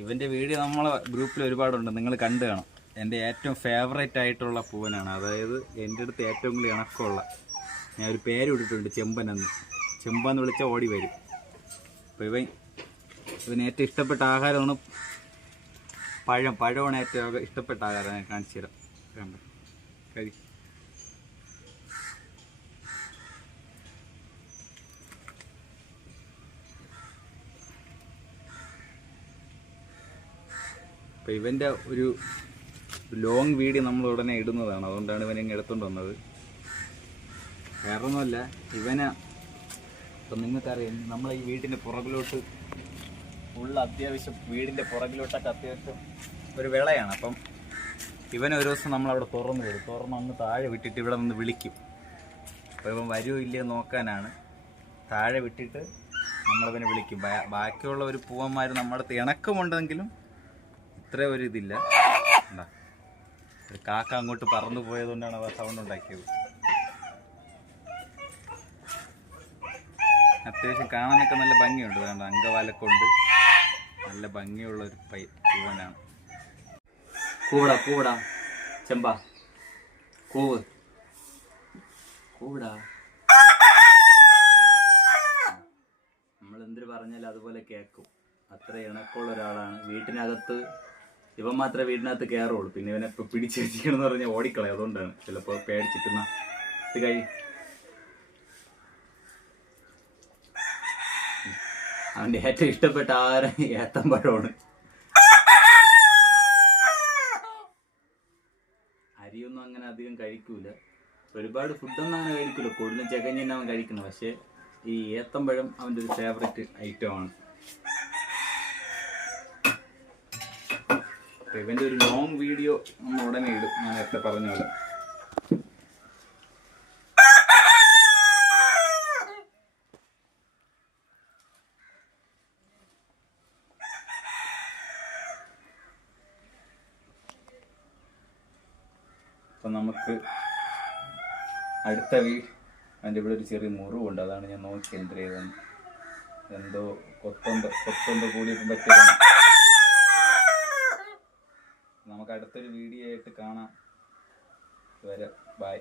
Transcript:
ഇവൻ്റെ വീഡിയോ നമ്മളെ ഗ്രൂപ്പിൽ ഒരുപാടുണ്ട്, നിങ്ങൾ കണ്ടു കാണും. എൻ്റെ ഏറ്റവും ഫേവറേറ്റ് ആയിട്ടുള്ള പൂവനാണ്. അതായത് എൻ്റെ അടുത്ത് ഏറ്റവും കൂടുതൽ ഇണക്കമുള്ള, ഞാൻ ഒരു പേര് ഇട്ടിട്ടുണ്ട്, ചെമ്പനെന്ന്. ചെമ്പെന്ന് വിളിച്ചാൽ ഓടി വരും. അപ്പോൾ ഇവന് ഏറ്റവും ഇഷ്ടപ്പെട്ട ആഹാരമാണ് പഴമാണ് ഏറ്റവും ഇഷ്ടപ്പെട്ട ആഹാരം. ഞാൻ കാണിച്ചു തരാം, കണ്ടോ, കഴി. അപ്പോൾ ഇവൻ്റെ ഒരു ലോങ് വീഡിയോ നമ്മൾ ഉടനെ ഇടുന്നതാണ്, അതുകൊണ്ടാണ് ഇവനെ ഇങ്ങനെ എടുത്തുകൊണ്ട് വന്നത്. വേറൊന്നുമല്ല, ഇവന് ഇപ്പം നിങ്ങൾക്കറിയാം, നമ്മളെ ഈ വീടിൻ്റെ പുറകിലോട്ട് അത്യാവശ്യം വീടിൻ്റെ പുറകിലോട്ടൊക്കെ അത്യാവശ്യം ഒരു വിളയാണ്. അപ്പം ഇവനെ ഒരു ദിവസം നമ്മളവിടെ തുറന്നു വരും, തുറന്ന് താഴെ വിട്ടിട്ട് ഇവിടെ നിന്ന് വിളിക്കും. അപ്പോൾ ഇവൻ വരുമോ ഇല്ലയോ നോക്കാനാണ്. താഴെ വിട്ടിട്ട് നമ്മളിവനെ വിളിക്കും. ബാക്കിയുള്ള ഒരു പൂവന്മാർ നമ്മുടെ അടുത്ത് ഇണക്കമുണ്ടെങ്കിലും ഇത്ര ഒരു ഇതില്ല. എന്താ, ഒരു കാക്ക അങ്ങോട്ട് പറന്നു പോയതുകൊണ്ടാണ് അവ സൗണ്ട് ഉണ്ടാക്കിയത്. അത്യാവശ്യം കാണാനൊക്കെ നല്ല ഭംഗിയുണ്ട്, അതുകൊണ്ട് അങ്കവാലക്കൊണ്ട് നല്ല ഭംഗിയുള്ള ഒരു പൂവനാണ്. കൂടാ ചെമ്പ കൂവ് കൂടാ. നമ്മൾ എന്തിനു പറഞ്ഞാലും അതുപോലെ കേൾക്കും. അത്ര ഇണക്കമുള്ള ഒരാളാണ്. വീട്ടിനകത്ത് ഇവൻ മാത്രമേ വീടിനകത്ത് കയറുള്ളൂ. പിന്നെ ഇവനെ ഇപ്പോൾ പിടിച്ച് വെച്ചിരിക്കണമെന്ന് പറഞ്ഞാൽ ഓടിക്കളയും. അതുകൊണ്ടാണ് ചിലപ്പോൾ പേടിച്ചിട്ടുന്ന ഇത് അവൻ്റെ ഏറ്റവും ഇഷ്ടപ്പെട്ട ആഹാരം ഏത്തമ്പഴമാണ്. അരിയൊന്നും അങ്ങനെ അധികം കഴിക്കൂല, ഒരുപാട് ഫുഡൊന്നും അങ്ങനെ കഴിക്കൂല. കൂടുതലും ചകഞ്ഞ് തന്നെ അവൻ കഴിക്കണം. പക്ഷേ ഈ ഏത്തമ്പഴം അവൻ്റെ ഒരു ഫേവറേറ്റ് ഐറ്റമാണ്. ഇവൻ്റെ ഒരു ലോങ് വീഡിയോ നമ്മൾ ഉടനെ ഇടും, ഞാൻ നേരത്തെ പറഞ്ഞ പോലെ. അപ്പം നമുക്ക് അടുത്ത അതിൻ്റെ ഇവിടെ ഒരു ചെറിയ മുറിവുണ്ട്, അതാണ് ഞാൻ നോക്കി എൻ്റർ ചെയ്തത്. എന്തോ കൊത്തൊണ്ട് കൂടിയപ്പം പറ്റിയതാണ്. നമുക്ക് അടുത്തൊരു വീഡിയോ ആയിട്ട് കാണാം. വരെ ബൈ.